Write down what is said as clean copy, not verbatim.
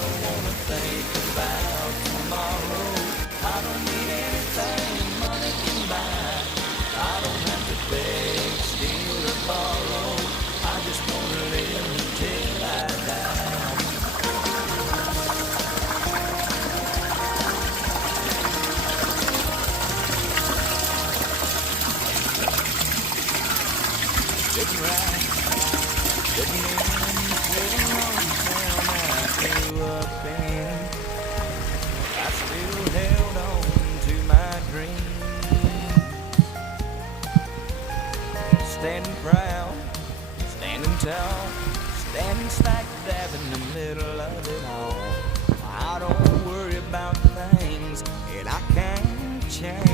don't wanna think about tomorrow. I don't need anything money can buy. I don't have to beg, steal, or borrow. I just wanna live until I die. Sitting right, sitting in the sitting room town I grew up in. I still held on to my dreams. Standing proud, standing tall, standing smack dab in the middle of it all. I don't worry about things that I can't change.